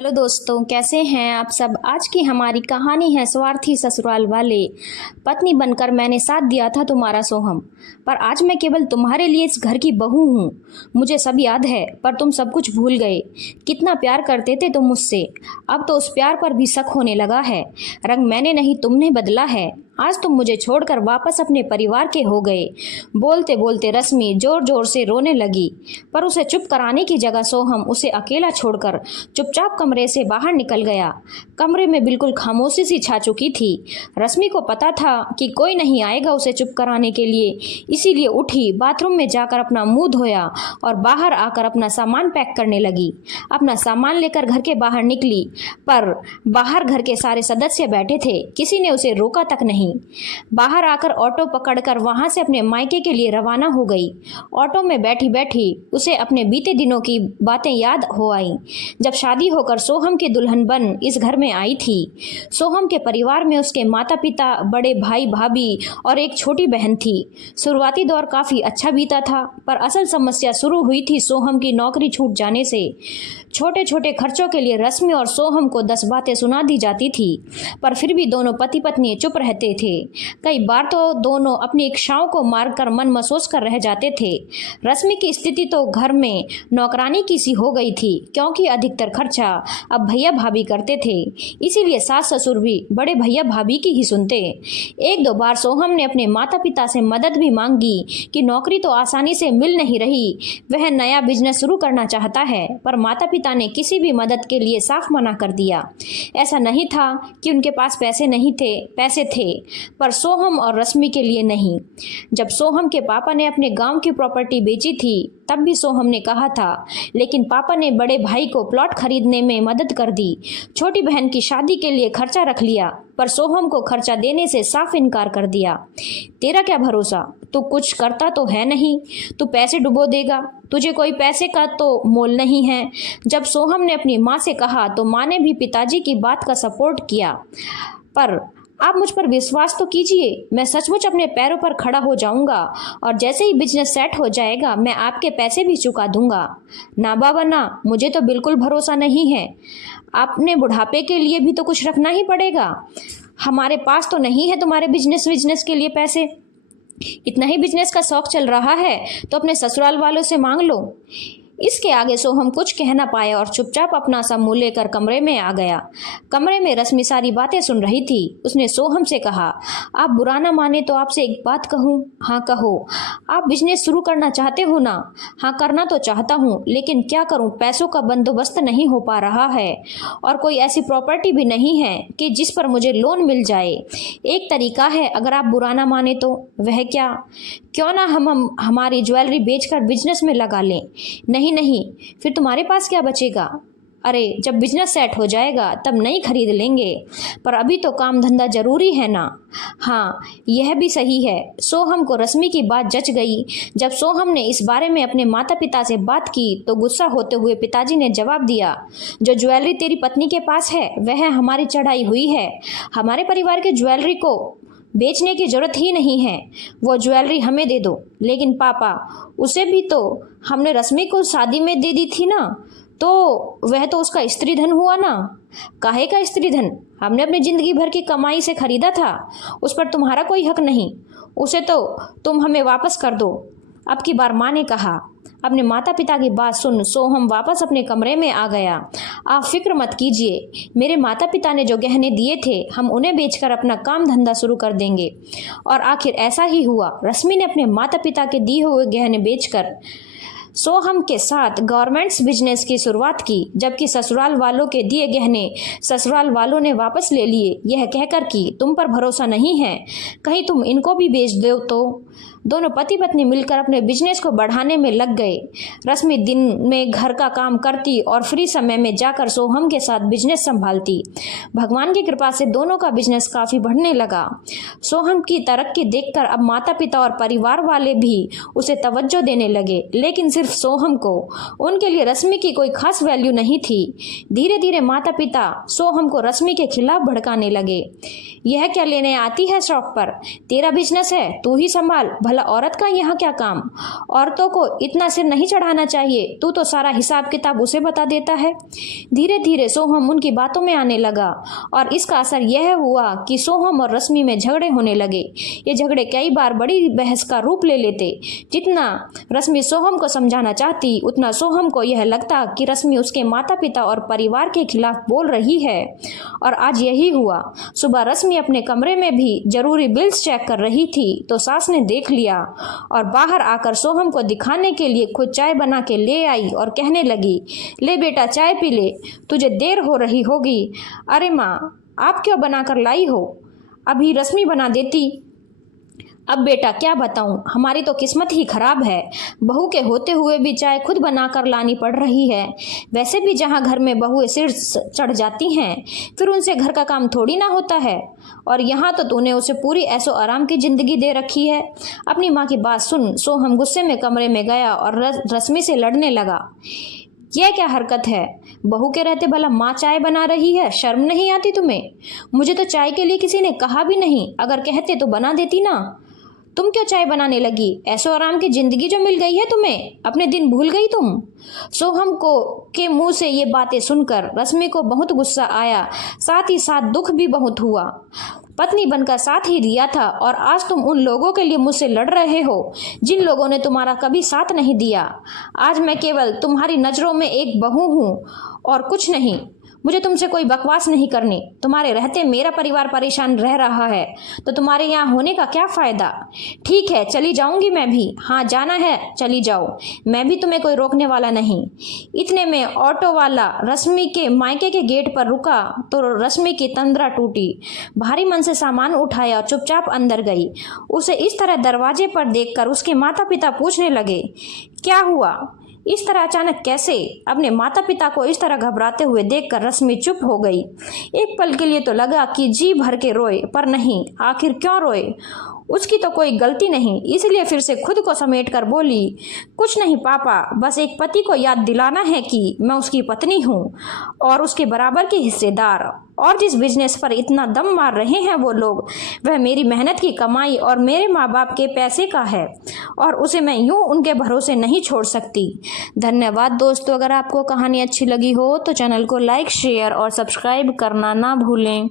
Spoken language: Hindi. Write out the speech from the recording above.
हेलो दोस्तों, कैसे हैं आप सब। आज की हमारी कहानी है स्वार्थी ससुराल वाले। पत्नी बनकर मैंने साथ दिया था तुम्हारा सोहम, पर आज मैं केवल तुम्हारे लिए इस घर की बहू हूँ। मुझे सब याद है, पर तुम सब कुछ भूल गए। कितना प्यार करते थे तुम मुझसे। अब तो उस प्यार पर भी शक होने लगा है। रंग मैंने नहीं, तुमने बदला है। आज तुम मुझे छोड़कर वापस अपने परिवार के हो गए। बोलते बोलते रश्मि जोर जोर से रोने लगी, पर उसे चुप कराने की जगह सोहम उसे अकेला छोड़कर चुपचाप कमरे से बाहर निकल गया। कमरे में बिल्कुल खामोशी सी छा चुकी थी। रश्मि को पता था कि कोई नहीं आएगा उसे चुप कराने के लिए, इसीलिए उठी, बाथरूम में जाकर अपना मुंह धोया और बाहर आकर अपना सामान पैक करने लगी। अपना सामान लेकर घर के बाहर निकली, पर बाहर घर के सारे सदस्य बैठे थे, किसी ने उसे रोका तक नहीं। बाहर आकर ऑटो पकड़कर वहां से अपने मायके के लिए रवाना हो गई। ऑटो में बैठी बैठी उसे अपने बीते दिनों की बातें याद हो आई, जब शादी होकर सोहम की दुल्हन बन इस घर में आई थी। सोहम के परिवार में उसके माता पिता, बड़े भाई भाभी और एक छोटी बहन थी। शुरुआती दौर काफी अच्छा बीता था, पर असल समस्या शुरू हुई थी सोहम की नौकरी छूट जाने से। छोटे छोटे खर्चों के लिए रश्मि और सोहम को 10 बातें सुना दी जाती थी, पर फिर भी दोनों पति पत्नी चुप रहते थे। कई बार तो दोनों अपनी इच्छाओं को मारकर मन महसूस कर रह जाते थे। रश्मि की स्थिति तो घर में नौकरानी की सी हो गई थी, क्योंकि अधिकतर खर्चा अब भैया भाभी करते थे, इसीलिए सास ससुर भी बड़े भैया भाभी की ही सुनते। एक दो बार सोहम ने अपने माता पिता से मदद भी मांगी कि नौकरी तो आसानी से मिल नहीं रही, वह नया बिजनेस शुरू करना चाहता है, पर माता पिता ने किसी भी मदद के लिए साफ मना कर दिया। ऐसा नहीं था कि उनके पास पैसे नहीं थे, पैसे थे, पर सोहम और रश्मि के लिए नहीं। जब सोहम के पापा ने अपने गांव की प्रॉपर्टी बेची थी, तब भी सोहम ने कहा था, लेकिन पापा ने बड़े भाई को प्लॉट खरीदने में मदद कर दी, छोटी बहन की शादी के लिए खर्चा रख लिया, पर सोहम को खर्चा देने से साफ इनकार कर दिया। तेरा क्या भरोसा, तू कुछ करता तो है नहीं, तू पैसे डुबो देगा, तुझे कोई पैसे का तो मोल नहीं है। जब सोहम ने अपनी माँ से कहा तो माँ ने भी पिताजी की बात का सपोर्ट किया, पर आप मुझ पर विश्वास तो कीजिए, मैं सचमुच अपने पैरों पर खड़ा हो जाऊंगा और जैसे ही बिजनेस सेट हो जाएगा मैं आपके पैसे भी चुका दूंगा। ना बाबा ना, मुझे तो बिल्कुल भरोसा नहीं है। आपने बुढ़ापे के लिए भी तो कुछ रखना ही पड़ेगा। हमारे पास तो नहीं है तुम्हारे बिजनेस के लिए पैसे। इतना ही बिजनेस का शौक चल रहा है तो अपने ससुराल वालों से मांग लो। इसके आगे सोहम कुछ कह ना पाया और चुपचाप अपना सा मुंह लेकर कमरे में आ गया। कमरे में रश्मि सारी बातें सुन रही थी। उसने सोहम से कहा, आप बुरा ना माने तो आपसे एक बात कहूँ। हाँ कहो। आप बिजनेस शुरू करना चाहते हो ना। हाँ करना तो चाहता हूँ, लेकिन क्या करूँ, पैसों का बंदोबस्त नहीं हो पा रहा है और कोई ऐसी प्रॉपर्टी भी नहीं है कि जिस पर मुझे लोन मिल जाए। एक तरीका है, अगर आप बुरा ना माने तो। वह क्या? क्यों ना हम हमारी ज्वेलरी बेचकर बिजनेस में लगा लें। नहीं नहीं, फिर तुम्हारे पास क्या बचेगा। अरे जब बिजनेस सेट हो जाएगा तब नहीं खरीद लेंगे, पर अभी तो काम धंधा जरूरी है ना। हाँ यह भी सही है। सोहम को रश्मि की बात जच गई। जब सोहम ने इस बारे में अपने माता पिता से बात की तो गुस्सा होते हुए पिताजी ने जवाब दिया, जो ज्वेलरी तेरी पत्नी के पास है वह हमारी चढ़ाई हुई है। हमारे परिवार के ज्वेलरी को बेचने की जरूरत ही नहीं है, वो ज्वेलरी हमें दे दो। लेकिन पापा, उसे भी तो हमने रश्मि को शादी में दे दी थी ना, तो वह तो उसका स्त्री धन हुआ ना। काहे का स्त्री धन? हमने अपनी जिंदगी भर की कमाई से खरीदा था, उस पर तुम्हारा कोई हक नहीं। उसे तो तुम हमें वापस कर दो। अब की बार माँ ने कहा। अपने माता पिता की बात सुन सोहम वापस अपने कमरे में आ गया। आप फिक्र मत कीजिए, मेरे माता पिता ने जो गहने दिए थे हम उन्हें बेचकर अपना काम धंधा शुरू कर देंगे। और आखिर ऐसा ही हुआ। रश्मि ने अपने माता पिता के दिए हुए गहने बेचकर सोहम के साथ गवर्नमेंट्स बिजनेस की शुरुआत की, जबकि ससुराल वालों के दिए गहने ससुराल वालों ने वापस ले लिए, यह कहकर कि तुम पर भरोसा नहीं है, कहीं तुम इनको भी बेच दो तो। दोनों पति पत्नी मिलकर अपने बिजनेस को बढ़ाने में लग गए। रश्मि दिन में घर का काम करती और फ्री समय में जाकर सोहम के साथ बिजनेस संभालती। भगवान की कृपा से दोनों का बिजनेस काफी बढ़ने लगा। सोहम की तरक्की देखकर अब माता पिता और परिवार वाले भी उसे तवज्जो देने लगे, लेकिन सिर्फ सोहम को। उनके लिए रश्मि की कोई खास वैल्यू नहीं थी। धीरे धीरे माता पिता सोहम को रश्मि के खिलाफ भड़काने लगे। यह क्या लेने आती है शॉप पर, तेरा बिजनेस है तू ही संभाल, भले भला औरत का यहाँ क्या काम? औरतों को इतना सिर नहीं चढ़ाना चाहिए, तू तो सारा हिसाब किताब उसे बता देता है। धीरे धीरे सोहम उनकी बातों में आने लगा और इसका असर यह हुआ कि सोहम और रश्मि में झगड़े होने लगे। ये झगड़े कई बार बड़ी बहस का रूप ले लेते। जितना रश्मि सोहम को समझाना चाहती उतना सोहम को यह लगता कि रश्मि उसके माता पिता और परिवार के खिलाफ बोल रही है। और आज यही हुआ। सुबह रश्मि अपने कमरे में भी जरूरी बिल्स चेक कर रही थी तो सास ने देख लिया और बाहर आकर सोहम को दिखाने के लिए खुद चाय बना के ले आई और कहने लगी, ले बेटा चाय पी ले, तुझे देर हो रही होगी। अरे माँ, आप क्यों बनाकर लाई हो? अभी रश्मि बना देती। अब बेटा क्या बताऊं, हमारी तो किस्मत ही खराब है। बहू के होते हुए भी चाय खुद बनाकर लानी पड़ रही है। वैसे भी जहां घर में बहुएं सिर चढ़ जाती हैं फिर उनसे घर का काम थोड़ी ना होता है। और यहाँ तो तूने उसे पूरी ऐसो आराम की जिंदगी दे रखी है। अपनी माँ की बात सुन सोहम गुस्से में कमरे में गया और रश्मि से लड़ने लगा। यह क्या हरकत है? बहू के रहते भला माँ चाय बना रही है, शर्म नहीं आती तुम्हें? मुझे तो चाय के लिए किसी ने कहा भी नहीं, अगर कहते तो बना देती ना। तुम क्यों चाय बनाने लगी? ऐसो आराम की जिंदगी जो मिल गई है तुम्हें, अपने दिन भूल गई तुम? सोहम को के मुंह से ये बातें सुनकर रश्मि को बहुत गुस्सा आया, साथ ही साथ दुख भी बहुत हुआ। पत्नी बनकर साथ ही दिया था और आज तुम उन लोगों के लिए मुझसे लड़ रहे हो जिन लोगों ने तुम्हारा कभी साथ नहीं दिया। आज मैं केवल तुम्हारी नजरों में एक बहू हूँ और कुछ नहीं। मुझे तुमसे कोई बकवास नहीं करनी। तुम्हारे रहते मेरा परिवार परेशान रह रहा है तो तुम्हारे यहाँ होने का क्या फायदा? ठीक है, चली जाऊंगी मैं भी। हाँ, जाना है चली जाओ, मैं भी तुम्हें कोई रोकने वाला नहीं। इतने में ऑटो वाला रश्मि के मायके के गेट पर रुका तो रश्मि की तंद्रा टूटी। भारी मन से सामान उठाया और चुपचाप अंदर गई। उसे इस तरह दरवाजे पर देखकर उसके माता पिता पूछने लगे, क्या हुआ? इस तरह अचानक कैसे? अपने माता पिता को इस तरह घबराते हुए देखकर रश्मि चुप हो गई। एक पल के लिए तो लगा कि जी भर के रोए, पर नहीं, आखिर क्यों रोए? उसकी तो कोई गलती नहीं। इसलिए फिर से खुद को समेट कर बोली, कुछ नहीं पापा, बस एक पति को याद दिलाना है कि मैं उसकी पत्नी हूँ और उसके बराबर की हिस्सेदार। और जिस बिजनेस पर इतना दम मार रहे हैं वो लोग, वह मेरी मेहनत की कमाई और मेरे माँ बाप के पैसे का है और उसे मैं यूं उनके भरोसे नहीं छोड़ सकती। धन्यवाद दोस्तों। अगर आपको कहानी अच्छी लगी हो तो चैनल को लाइक, शेयर और सब्सक्राइब करना ना भूलें।